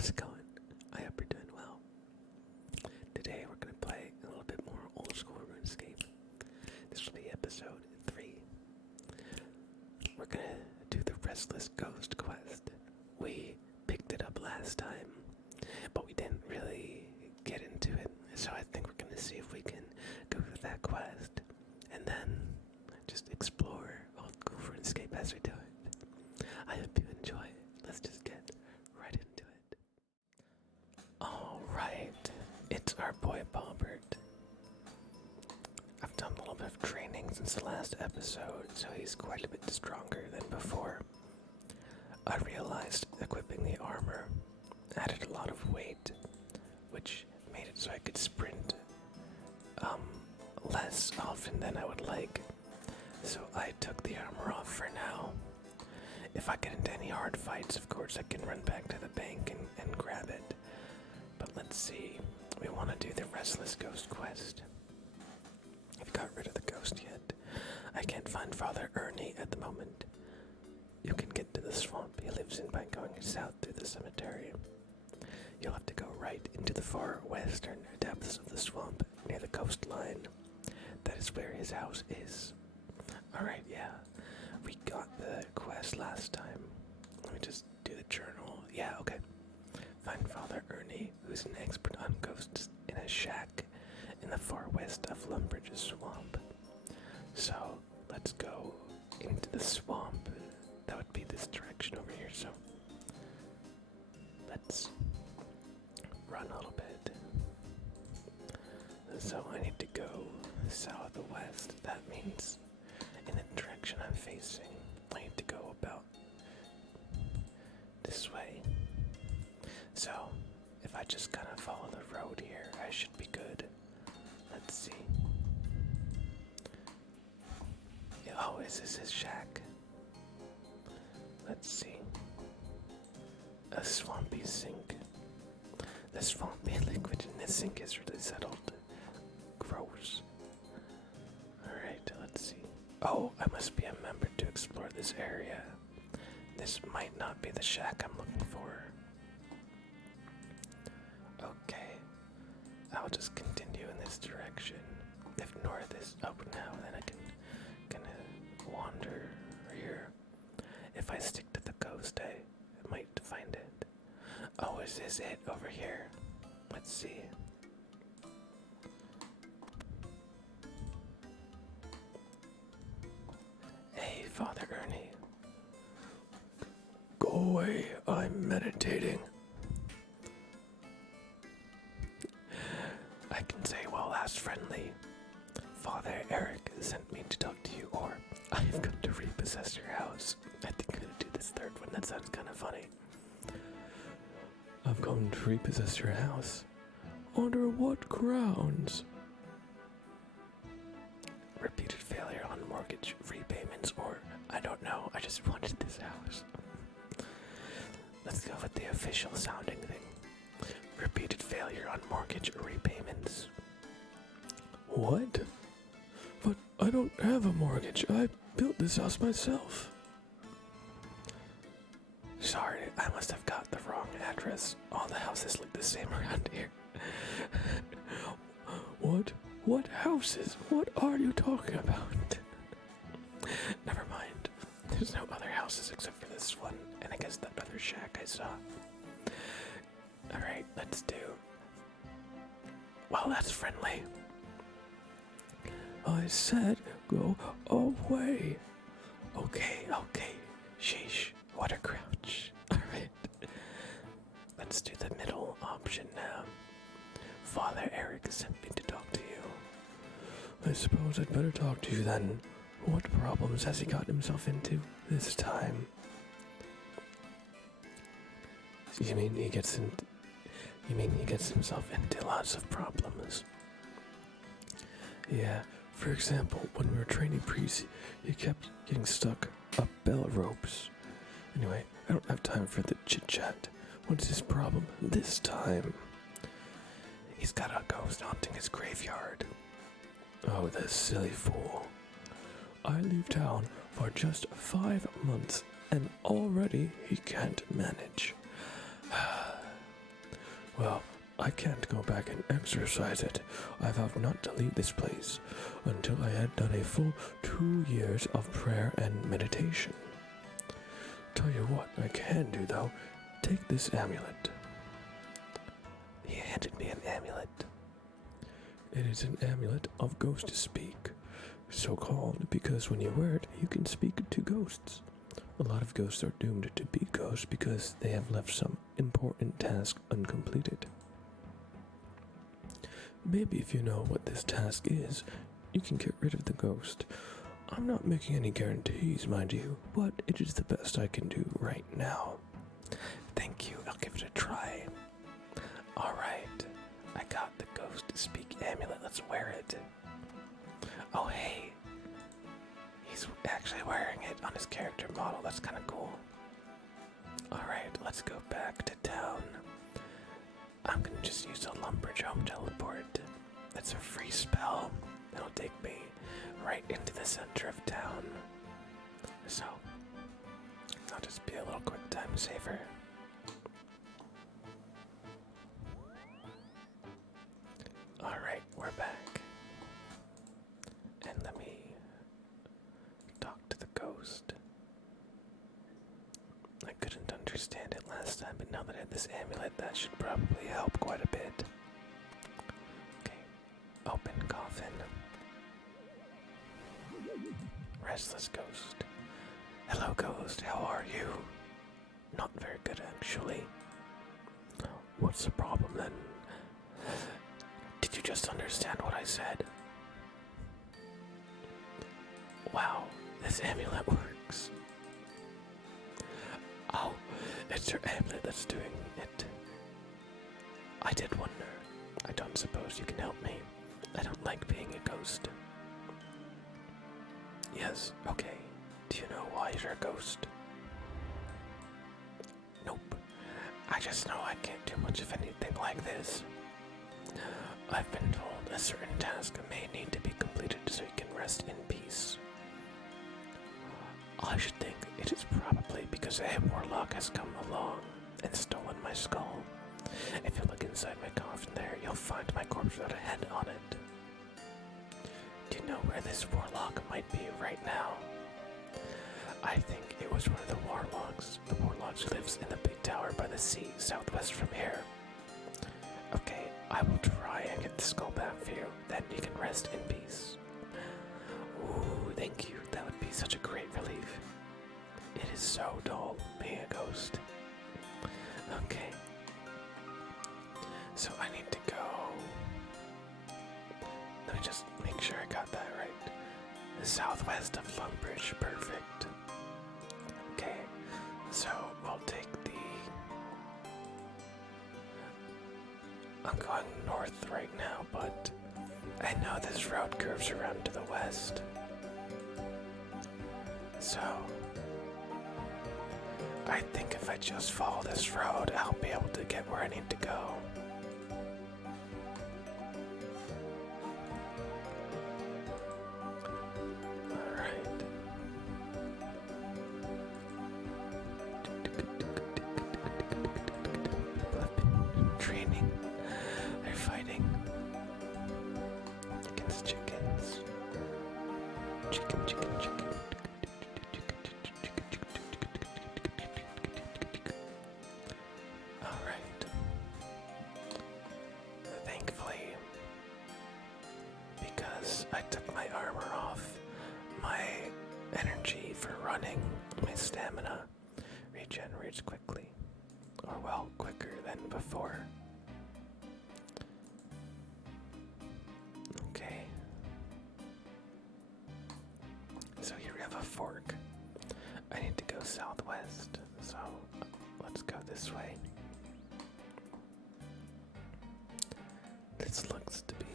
How's it going? I hope you're doing well. Today we're going to play a little bit more old school Runescape. This will be episode 3. We're going to do the Restless Ghost quest. We picked it up last time, but we didn't really get into it. So I think we're going to see if we can go through that quest and then just explore old school Runescape as we do it. I hope you enjoy it. Let's just get right into it. Alright, it's our boy Bobbert. I've done a little bit of training since the last episode, so he's quite a bit stronger than before. I realized equipping the armor added a lot of weight, which made it so I could sprint less often than I would like. So I took the armor off for now. If I get into any hard fights, of course I can run back to the bank and grab it. But let's see, we want to do the Restless Ghost quest. I've got rid of the ghost yet. I can't find Father Ernie at the moment. You can get to the swamp he lives in by going south through the cemetery. You'll have to go right into the far western depths of the swamp near the coastline. That is where his house is. Alright, yeah. We got the quest last time. Let me just do the journal. Yeah, okay. Find Father Ernie, who's an expert on ghosts, in a shack in the far west of Lumbridge's swamp. So, let's go into the swamp. That would be this direction over here, so let's run a little bit. So I need to go southwest. That means in the direction I'm facing, I need to go about this way. So, if I just kind of follow the road here, I should be good. Let's see. Yeah, oh, is this his shack? Let's see. A swampy sink. The swampy liquid in this sink is really settled. Gross. Alright, let's see. Oh, I must be a member to explore this area. This might not be the shack I'm looking for. Okay. I'll just continue in this direction. Ignore this up now, then I can wander here. If I stick to the coast, I might find it. Oh, is this it over here? Let's see. Hey, Father Ernie. Go away, I'm meditating. I can say, well, that's friendly. Father Eric sent me to talk to you, or I've come to repossess your house. I think I'm gonna do this third one, that sounds kind of funny. I've come to repossess your house. Under what grounds? Repeated failure on mortgage repayments, or I don't know, I just wanted this house. Let's go with the official sounding thing. Repeated failure on mortgage repayments. What? But I don't have a mortgage. I built this house myself. Sorry, I must have got the wrong address. All the houses look the same around here. What? What houses? What are you talking about? Never mind. There's no other houses except for this one, and I guess that other shack I saw. Alright, let's do. Well, that's friendly. I said go away. Okay. Sheesh, what a grouch. Alright. Let's do the middle option now. Father Eric sent me to talk to you. I suppose I'd better talk to you then. What problems has he gotten himself into this time? You mean he gets himself into lots of problems? Yeah, for example, when we were training priests, he kept getting stuck up bell ropes. Anyway, I don't have time for the chit-chat. What's his problem this time? He's got a ghost haunting his graveyard. Oh, the silly fool. I leave town for just 5 months, and already he can't manage. Well, I can't go back and exercise it. I vowed not to leave this place until I had done a full 2 years of prayer and meditation. Tell you what I can do though, take this amulet. He handed me an amulet. It is an amulet of ghost speak, so called because when you wear it, you can speak to ghosts. A lot of ghosts are doomed to be ghosts because they have left some important task uncompleted. Maybe if you know what this task is, you can get rid of the ghost. I'm not making any guarantees, mind you, but it is the best I can do right now. Thank you, I'll give it a try. Alright, I got the ghost speak amulet, let's wear it. Oh hey, he's actually wearing it on his character model, that's kinda cool. Alright, let's go back to town. I'm gonna just use a lumberjump teleport. That's a free spell. It'll take me right into the center of town. So, I'll just be a little quick time saver. Alright, we're back. And let me talk to the ghost. I couldn't understand it last time, but now that I have this amulet, that should probably help quite a bit. Okay, open coffin. Restless ghost. Hello, ghost, how are you? Not very good, actually. What's the problem then? Did you just understand what I said? Wow, this amulet works. Oh, it's your amulet that's doing it. I did wonder. I don't suppose you can help me. I don't like being a ghost. Yes, okay. Do you know why you're a ghost? Nope. I just know I can't do much of anything like this. I've been told a certain task may need to be completed so you can rest in peace. I should think it is probably because a warlock has come along and stolen my skull. If you look inside my coffin there, you'll find my corpse without a head on it. Do you know where this warlock might be right now? I think it was one of the warlocks. The warlock lives in the big tower by the sea, southwest from here. Okay, I will try and get the skull back for you, then you can rest in peace. Ooh, thank you. That would be such a great relief. It is so dull being a ghost. Okay. So I need to go. Let me just make sure I got that right. The southwest of Lumbridge, perfect. Okay, so we'll take the... I'm going north right now, but I know this road curves around to the west. So, I think if I just follow this road, I'll be able to get where I need to go. Alright. People have been training. They're fighting against chickens. Chicken. Alright. Thankfully, because I took my armor off, my energy for running, my stamina, regenerates quickly. Or well, quicker than before. Okay. So here we have a fork. I need to go southwest, so let's go this way. This looks to be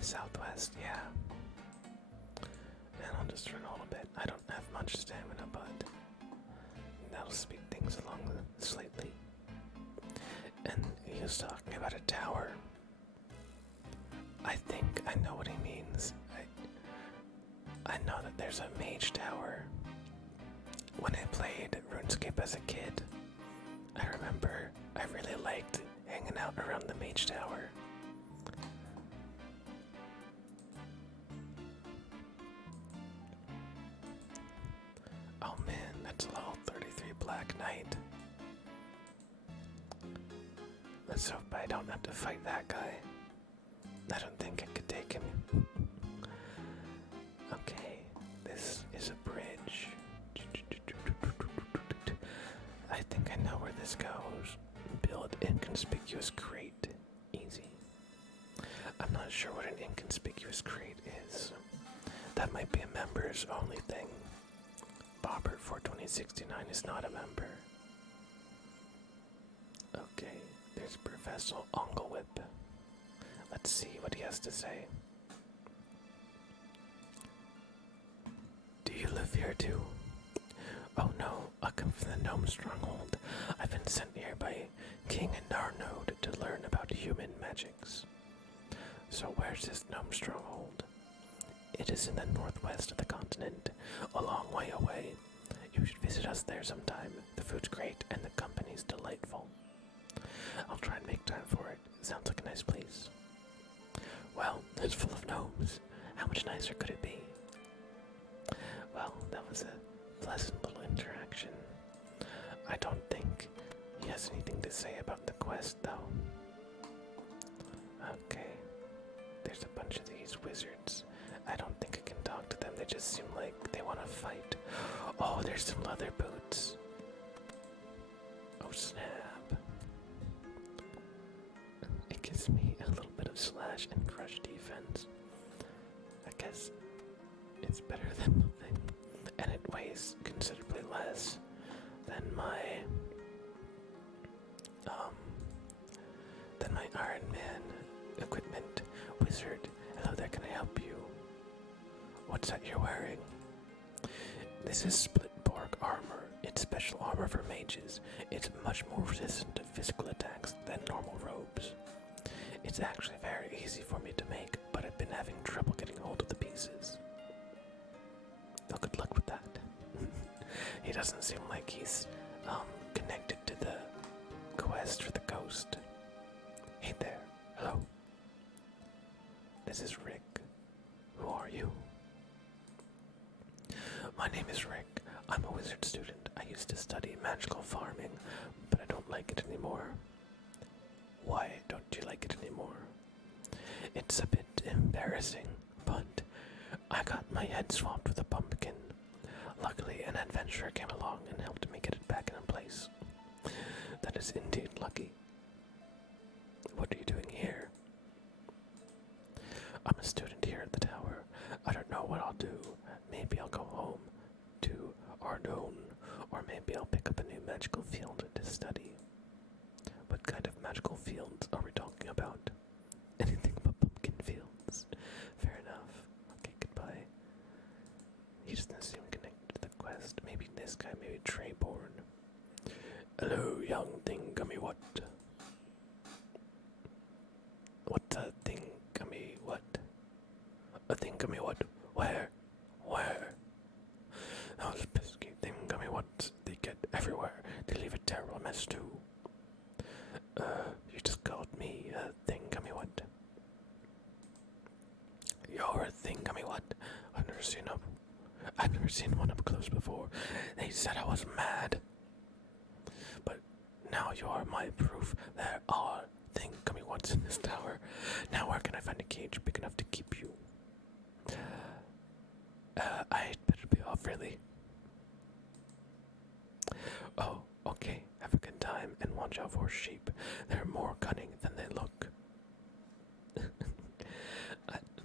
southwest, yeah. And I'll just run a little bit. I don't have much stamina, but that'll speed things along slightly. And he was talking about a tower. I think I know what he means. I know that there's a mage tower. When I played Runescape as a kid, I remember I really liked hanging hanging out around the mage tower. Oh man, that's a level 33 Black Knight. Let's hope I don't have to fight that guy. I don't think I could take him. Okay, this is a bridge. I think I know where this goes. Build inconspicuous crate. Easy. I'm not sure what an inconspicuous crate is. That might be a members only thing. Bobbert for 2069 is not a member. Okay, there's Professor Onglewhip. Let's see what he has to say. Do you live here too? Oh no, I come from the Gnome Stronghold. I've been sent here by King Narnode to learn about human magics. So where's this Gnome Stronghold? It is in the northwest of the continent, a long way away. You should visit us there sometime. The food's great and the company's delightful. I'll try and make time for it. Sounds like a nice place. Well, it's full of gnomes. How much nicer could it be? Well, that was a pleasant little interaction. I don't think he has anything to say about the quest, though. Okay. There's a bunch of these wizards. I don't think I can talk to them. They just seem like they want to fight. Oh, there's some leather boots. Oh, snap. It gives me a little bit of slash and crush defense. I guess it's better than nothing. And it weighs considerably less than my Iron Man equipment. Wizard, hello there, can I help you? What's that you're wearing? This is Splitborg armor. It's special armor for mages. It's much more resistant to physical attacks than normal robes. It's actually very easy for me to make, but I've been having trouble getting hold of the pieces. Oh, good luck with that. He doesn't seem like he's connected to the quest for the ghost. Hey there, hello. This is Rick. Who are you? My name is Rick. I'm a wizard student. I used to study magical farming, but I don't like it anymore. Why don't you like it anymore? It's a bit embarrassing, but I got my head swapped with a pumpkin. Luckily, an adventurer came along and helped me get it back in place. That is indeed lucky. What are you doing here? I'm a student here at the tower. I don't know what I'll do. Maybe I'll go home to Ardone, or maybe I'll pick up a new magical field to study. What kind of magical fields are we talking about? Anything but pumpkin fields. Fair enough. Okay, goodbye. He doesn't seem connected to the quest. Maybe this guy, maybe Treyborn. Hello, young thing, gummy what? What's a thing, gummy what? A thing, gummy what? Where? Where? Those pesky thing, gummy what? They get everywhere. They leave a terrible mess too. You just called me a thing, gummy what? You're a thing, gummy what? I've never seen one up close before. They said I was mad. But now you are my proof. There are thing gummy what's in this tower. Now where can I find a cage big enough to keep you? I'd better be off, really. Oh, okay. Have a good time and watch out for sheep. They're more cunning than they look.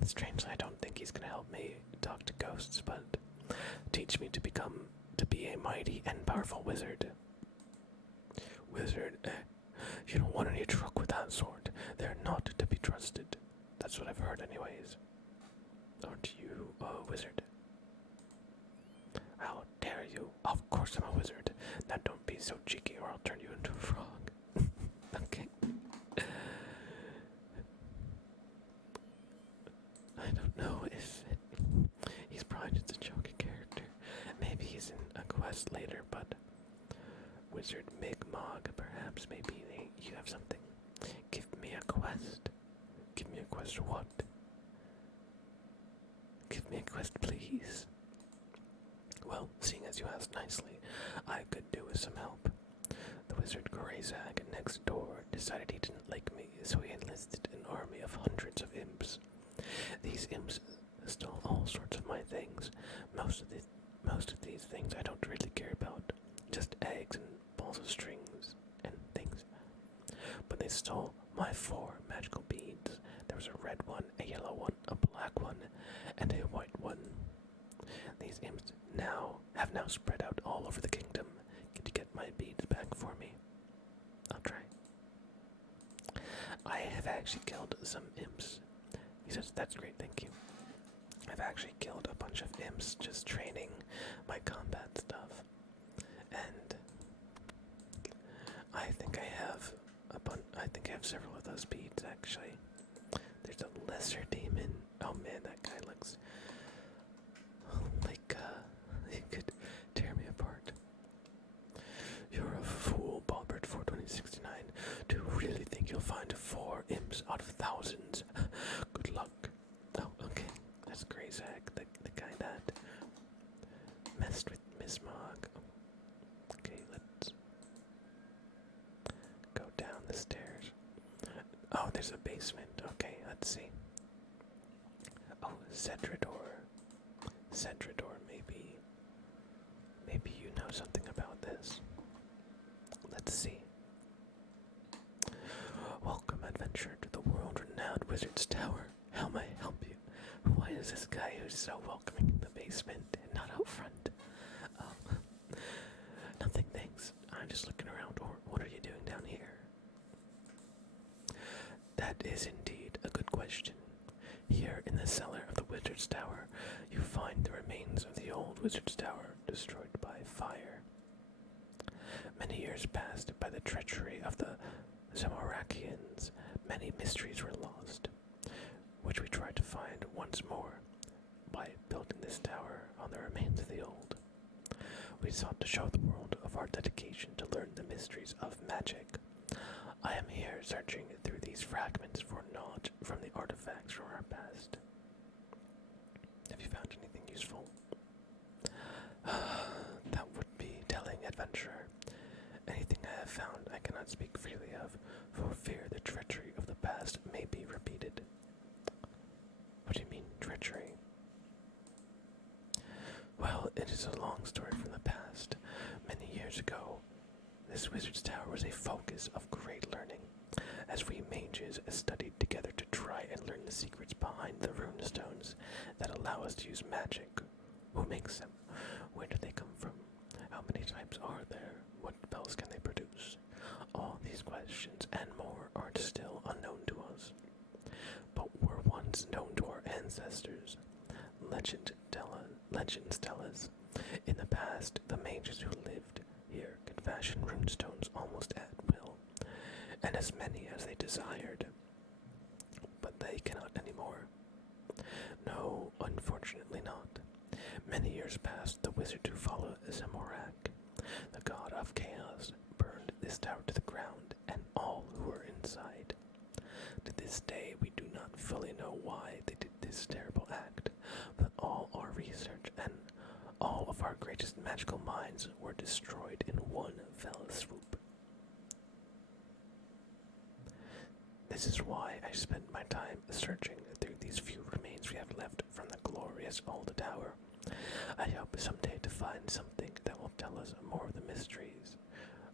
Strangely, I don't think he's gonna help me talk to ghosts, but teach me to be a mighty and powerful wizard. Wizard, you don't want any truck with that sort. They're not to be trusted. That's what I've heard anyways. Aren't you a wizard? How dare you? Of course I'm a wizard. Now don't be so cheeky or I'll turn you into a frog. Okay. I don't know if he's probably just a joking character. Maybe he's in a quest later, but Wizard Migmog, perhaps maybe you have something me a quest. Give me a quest or what? Give me a quest, please. Well, seeing as you asked nicely, I could do with some help. The wizard Greyzag next door decided he didn't like me, so he enlisted an army of hundreds of imps. These imps stole all sorts of my things. Most of these things I don't really care about. Just eggs and balls of strings and things. But they stole my 4 magical beads. There was a red one, a yellow one, a black one, and a white one. These imps have now spread out all over the kingdom. Can you get my beads back for me? I'll try. I have actually killed some imps. He says, that's great, thank you. I've actually killed a bunch of imps just training my combat stuff. And I think I have several of those beads actually. There's a lesser demon. Oh man, that guy looks like he could tear me apart. You're a fool, Bobbert 42069. Do you really think you'll find 4 imps out of thousands? Good luck. Oh, okay. That's Greyzag, the guy that messed with Miss Mog. Okay, let's go down the stairs. Oh, there's a basement. Okay, let's see. Oh, Cedrador. Cedrador, maybe. Maybe you know something about this. Let's see. Welcome, adventurer, to the world-renowned Wizard's Tower. How may I help you? Why is this guy who's so welcoming in the basement and not out front? Nothing, thanks. I'm just looking around. Or what are you doing down here? That is indeed a good question. Here in the cellar of the Wizard's Tower, you find the remains of the old Wizard's Tower destroyed by fire. Many years passed by the treachery of the Zamorakians. Many mysteries were lost, which we tried to find once more by building this tower on the remains of the old. We sought to show the world of our dedication to learn the mysteries of magic. I am here searching through these fragments for knowledge from the artifacts from our past. Have you found anything useful? That would be telling, adventurer. Anything I have found I cannot speak freely of, for fear the treachery of the past may be repeated. What do you mean, treachery? Well, it is a long story from the past. Many years ago, this Wizard's Tower was a focus of great learning, as we mages studied together to try and learn the secrets behind the rune stones that allow us to use magic. Who makes them? Where do they come from? How many types are there? What spells can they produce? All these questions and more are still unknown to us, but were once known to our ancestors. Legends tell us, in the past, the mages who lived here could fashion runestones almost at will, and as many as they desired. But they cannot anymore. No, unfortunately not. Many years past, the wizard who followed Zamorak, the god of chaos, burned this tower to the ground and all who were inside. To this day, we do not fully know why they did this terrible act, but all our research and all of our greatest magical minds were destroyed in one fell swoop. This is why I spent my time searching through these few remains we have left from the glorious old tower. I hope someday to find something that will tell us more of the mysteries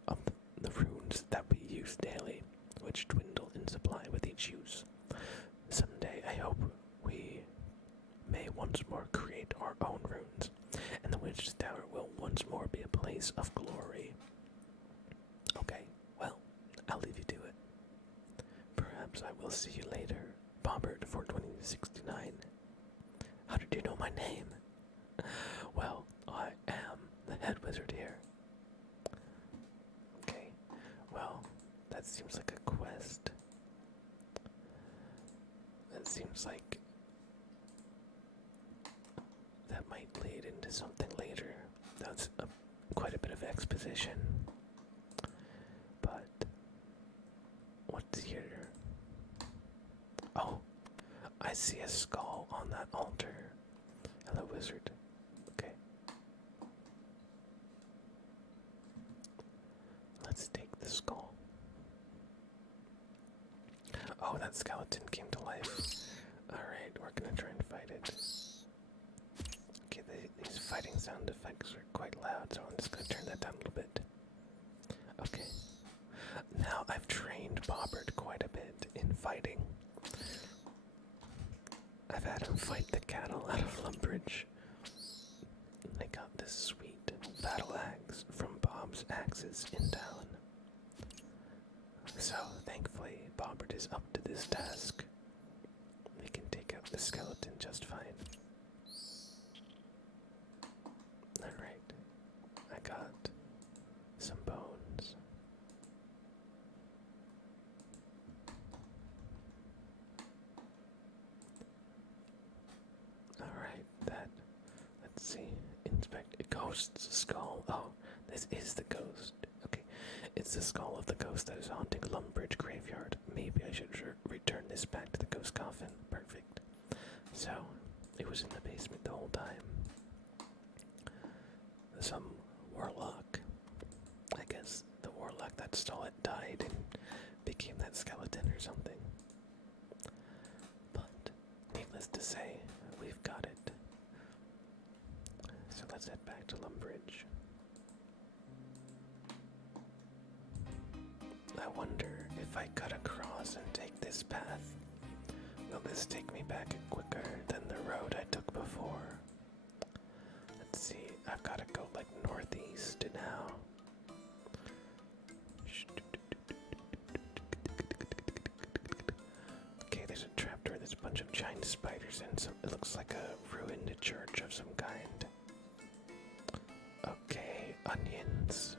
of the runes that we use daily, which dwindle in supply with each use. Someday I hope we may once more create our own runes, and the Witch's Tower will once more be a place of glory. Okay, well, I'll leave you to it. Perhaps I will see you later, Bobbert 42069. How did you know my name? Well, I am the head wizard here. Okay, well, that seems like a quest. That seems like that might lead into something later. That's quite a bit of exposition. But what's here? see a skull on that altar. Hello, wizard. Okay. Let's take the skull. Oh, that skeleton came to life. Alright, we're gonna try and fight it. Okay, these fighting sound effects are quite loud, so I'm just gonna turn that down a little bit. Okay. Now, I've trained Bobbert quite a bit in fighting. I've had him fight the cattle out of Lumbridge. I got this sweet battle axe from Bob's Axes in town. So, thankfully, Bobbert is up to this task. We can take out the skeleton just fine. Alright. I got some bones. Alright, let's see. Inspect a ghost's skull. Oh, this is the ghost. Okay, it's the skull of the ghost that is haunting Lumbridge Graveyard. Maybe I should return this back to the ghost coffin. Perfect. So, it was in the basement the whole time. Some warlock, I guess the warlock that stole it died and became that skeleton or something. But, needless to say, we've got it. So let's head back to Lumbridge. I wonder if I cut across and take this path, will this take me back quicker than the road I took before? Let's see, I've got to go like northeast now. Okay, there's a trapdoor, there's a bunch of giant spiders and it looks like a ruined church of some kind. Okay, onions.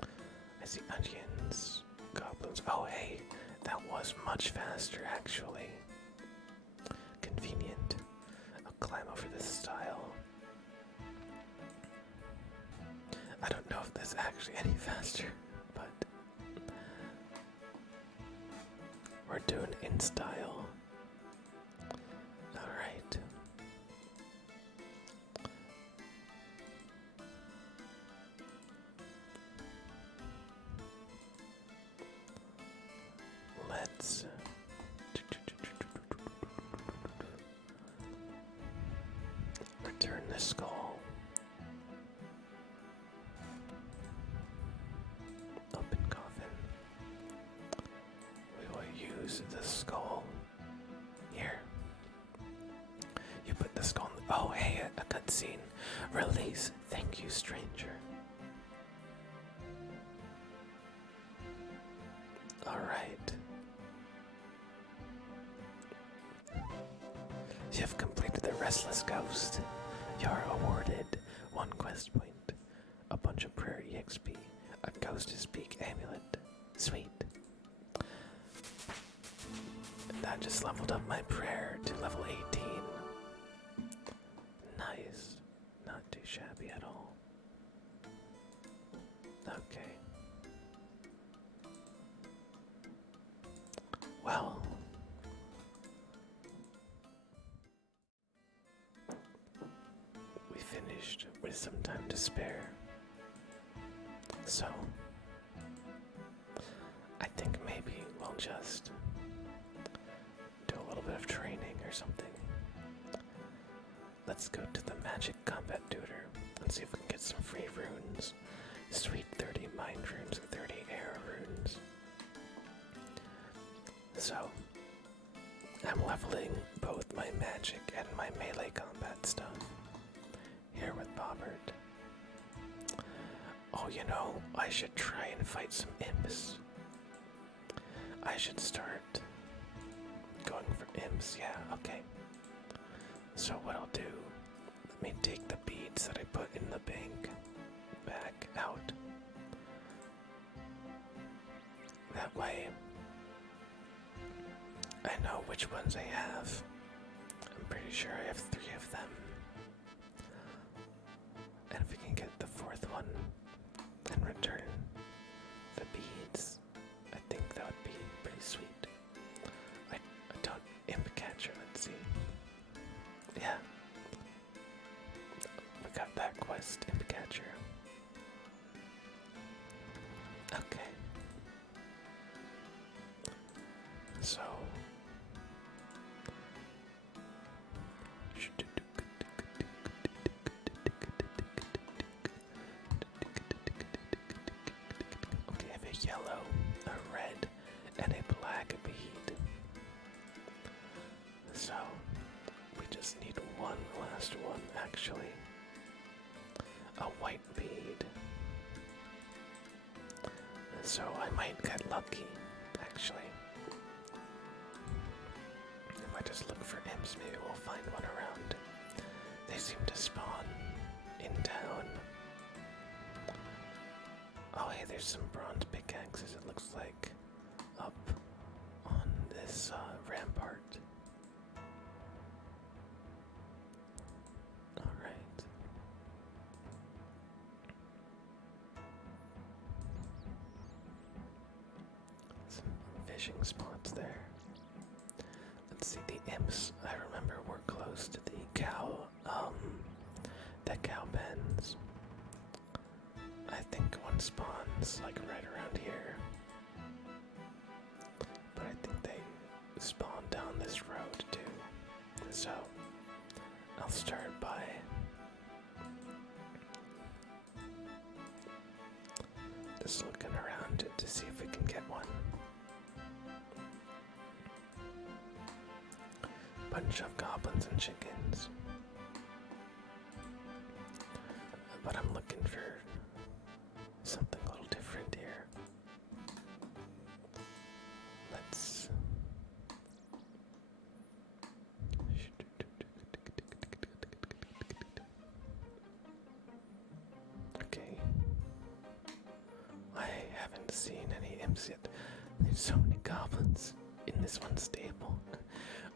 I see onions, goblins. Oh hey, that was much faster actually. Convenient. I'll climb over this stile. I don't know if that's actually any faster, but we're doing in style. Alright. Let's return the skull. Open coffin. We will use the skull. Here. You put the skull in the— oh hey, a cutscene. Release. Thank you, stranger. Alright. You have completed the Restless Ghost. You are awarded 1 quest point, a bunch of prayer EXP, a Ghost to Speak amulet. Sweet. That just leveled up my prayer to level 18. Nice. Not too shabby at all. Okay. Well, we finished with some time to spare. So, I think maybe we'll just do a little bit of training or something. Let's go to the magic combat tutor and see if we can get some free runes. Sweet 30 mind runes and 30 air runes. So, I'm leveling both my magic and my melee combat stuff here with Bobbert. Oh, you know, I should try and fight some imps. I should start going for imps, yeah, okay. So what I'll do, let me take the beads that I put in the bank back out. That way, I know which ones I have. I'm pretty sure I have 3 of them. And if we can get the 4th one and return the beads, I think that would be pretty sweet. I don't imp catch Okay. So. Okay, I have a yellow, a red, and a black bead. So, we just need one last one, actually. A white bead. So I might get lucky, actually. If I just look for imps, maybe we'll find one around. They seem to spawn in town. Oh hey, there's some bronze pickaxes, it looks like, up on this rampart. Alright. Some fishing spots there. Let's see, the imps, I remember were close to the cow pens. I think one spawns like right around here. But I think they spawn down this road too. So I'll start by just looking around to see if we can get one. Bunch of goblins and chickens. But I'm looking for something a little different here. Let's... Okay. I haven't seen any imps yet. There's so many goblins in this one stable.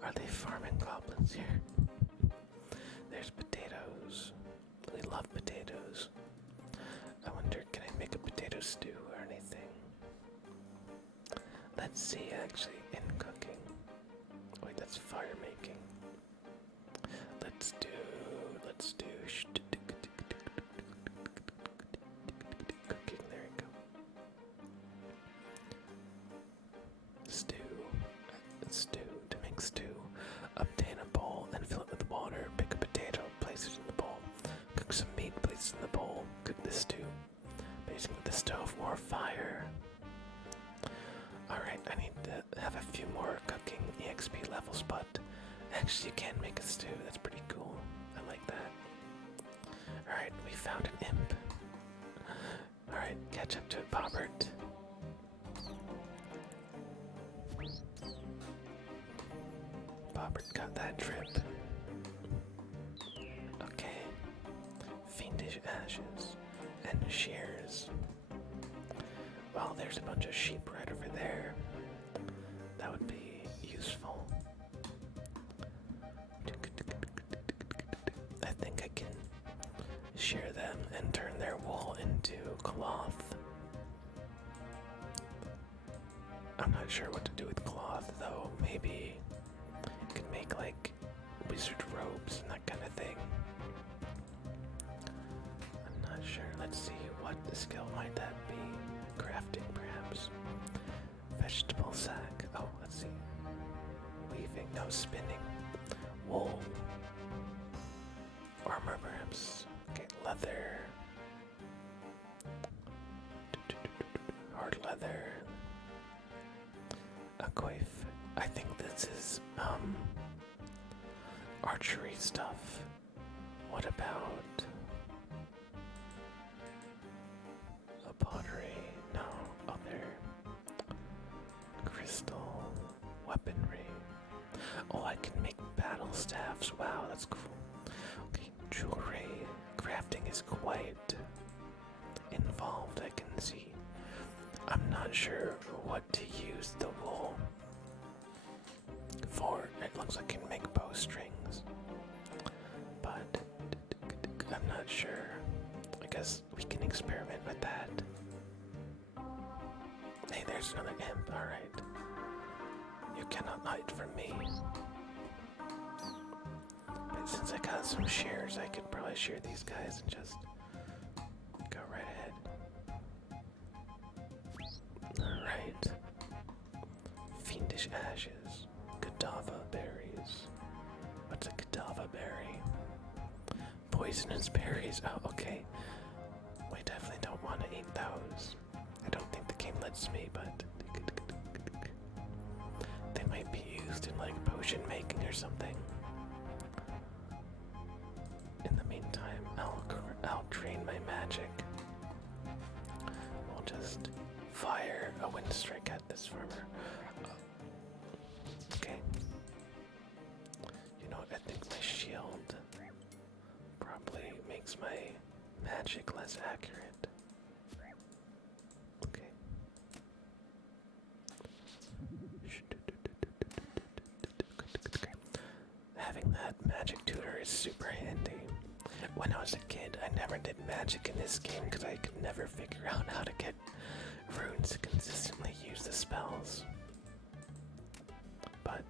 Are they farming goblins here? There's potatoes. We love potatoes. I wonder, can I make a potato stew or anything? Let's see, actually, in cooking. Wait, that's fire making. Let's do cooking, there we go. Stew. To make stew, obtain a bowl and fill it with water. Pick a potato, place it in the bowl. Cook some meat, place it in the bowl. Cook the stew, basically with the stove or fire. Alright, I need to have a few more cooking EXP levels, but actually you can make a stew. That's pretty cool. I like that. Alright, we found an imp. Alright, catch up to it, Bobbert. Bobbert got that trip. Okay. Fiendish ashes and shears. Well, there's a bunch of sheep right over there. That would be useful. I think I can shear them and turn their wool into cloth. I'm not sure what to do with cloth though. Maybe I could make like wizard robes and that kind of thing. I'm not sure. Let's see, what skill might that be? Crafting, perhaps. Vegetable sack. Oh, let's see. Weaving, no, spinning. Wool. Armor, perhaps. Okay, leather. Hard leather. A coif. I think this is, archery stuff. What about a pottery? No, other crystal weaponry. Oh, I can make battle staffs. Wow, that's cool. Okay, jewelry. Crafting is quite involved, I can see. I'm not sure what to use the wool for. It looks like I can make bowstrings, but I'm not sure. I guess we can experiment with that. Hey, there's another imp. Alright. You cannot hide from me. But since I got some shears, I could probably shear these guys and just go right ahead. Fiendish ashes. Gadava berries. What's a Gadava berry? Poisonous berries. Oh, okay. We definitely don't want to eat those. I don't think the game lets me, but they might be used in like potion making or something. In the meantime, I'll train my magic. We'll just fire a wind strike at this farmer. Okay. You know what? I think my shield probably makes my magic less accurate. Okay. Having that magic tutor is super handy. When I was a kid, I never did magic in this game because I could never figure out how to get runes to consistently use the spells. But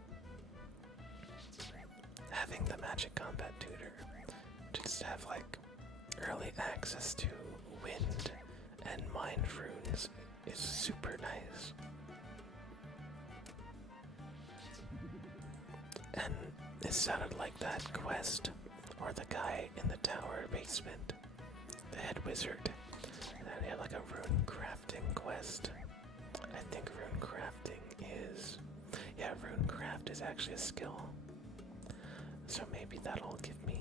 having the magic combat tutor, just have like early access to wind and mind runes is super nice. And it sounded like that quest, or the guy in the tower basement, the head wizard. And then he had like a rune crafting quest. I think rune crafting is, yeah, rune craft is actually a skill. So maybe that'll give me,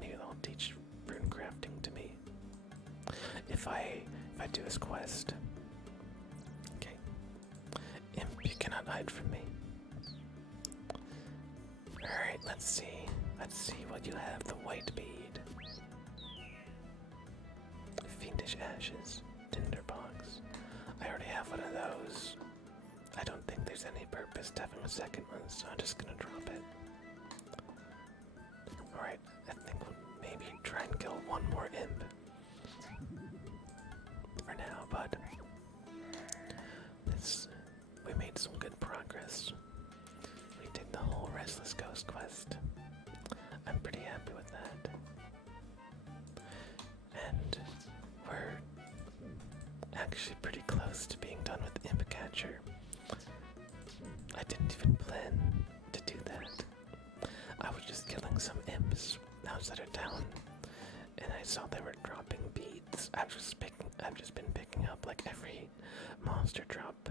maybe that'll teach rune crafting to me. If I do his quest. Okay. Imp, you cannot hide from me. Alright, let's see. Let's see what you have. The white bead. Fiendish ashes. Tinderbox. I already have one of those. I don't think there's any purpose to having a second one, so I'm just gonna drop it. Alright, I think we'll maybe try and kill one more imp. For now, but we made some good progress. We did the whole Restless Ghost quest. I'm pretty happy with that. And we're actually pretty close to being done with Imp Catcher. I didn't even plan to do that. I was just killing some imps outside of town, and I saw they were dropping beads. I've just been picking up like every monster drop.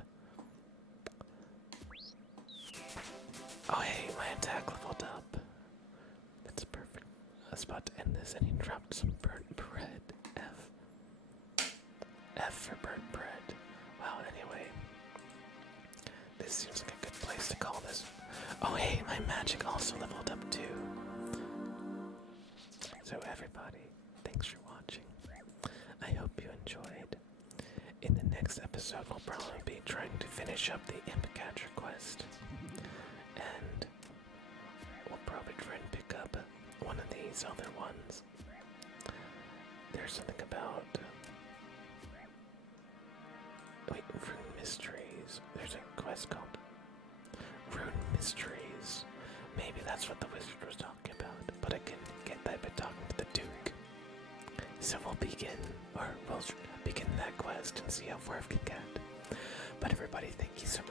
Oh hey, my attack leveled up. That's perfect. I was about to end this and he dropped some burnt bread. F for burnt bread. Wow, anyway. This seems like a good place to call this. Oh hey, my magic also leveled up too. So everybody, thanks for watching. I hope you enjoyed. In the next episode, we'll probably be trying to finish up the Imp Catcher quest. And we'll probably try and pick up one of these other ones. There's something about... Wait, Rune Mysteries. There's a quest called Rune Mysteries. Maybe that's what the wizard was talking about. But I can get that by talking to the Duke. So we'll begin that quest and see how far we can get. But everybody, thank you so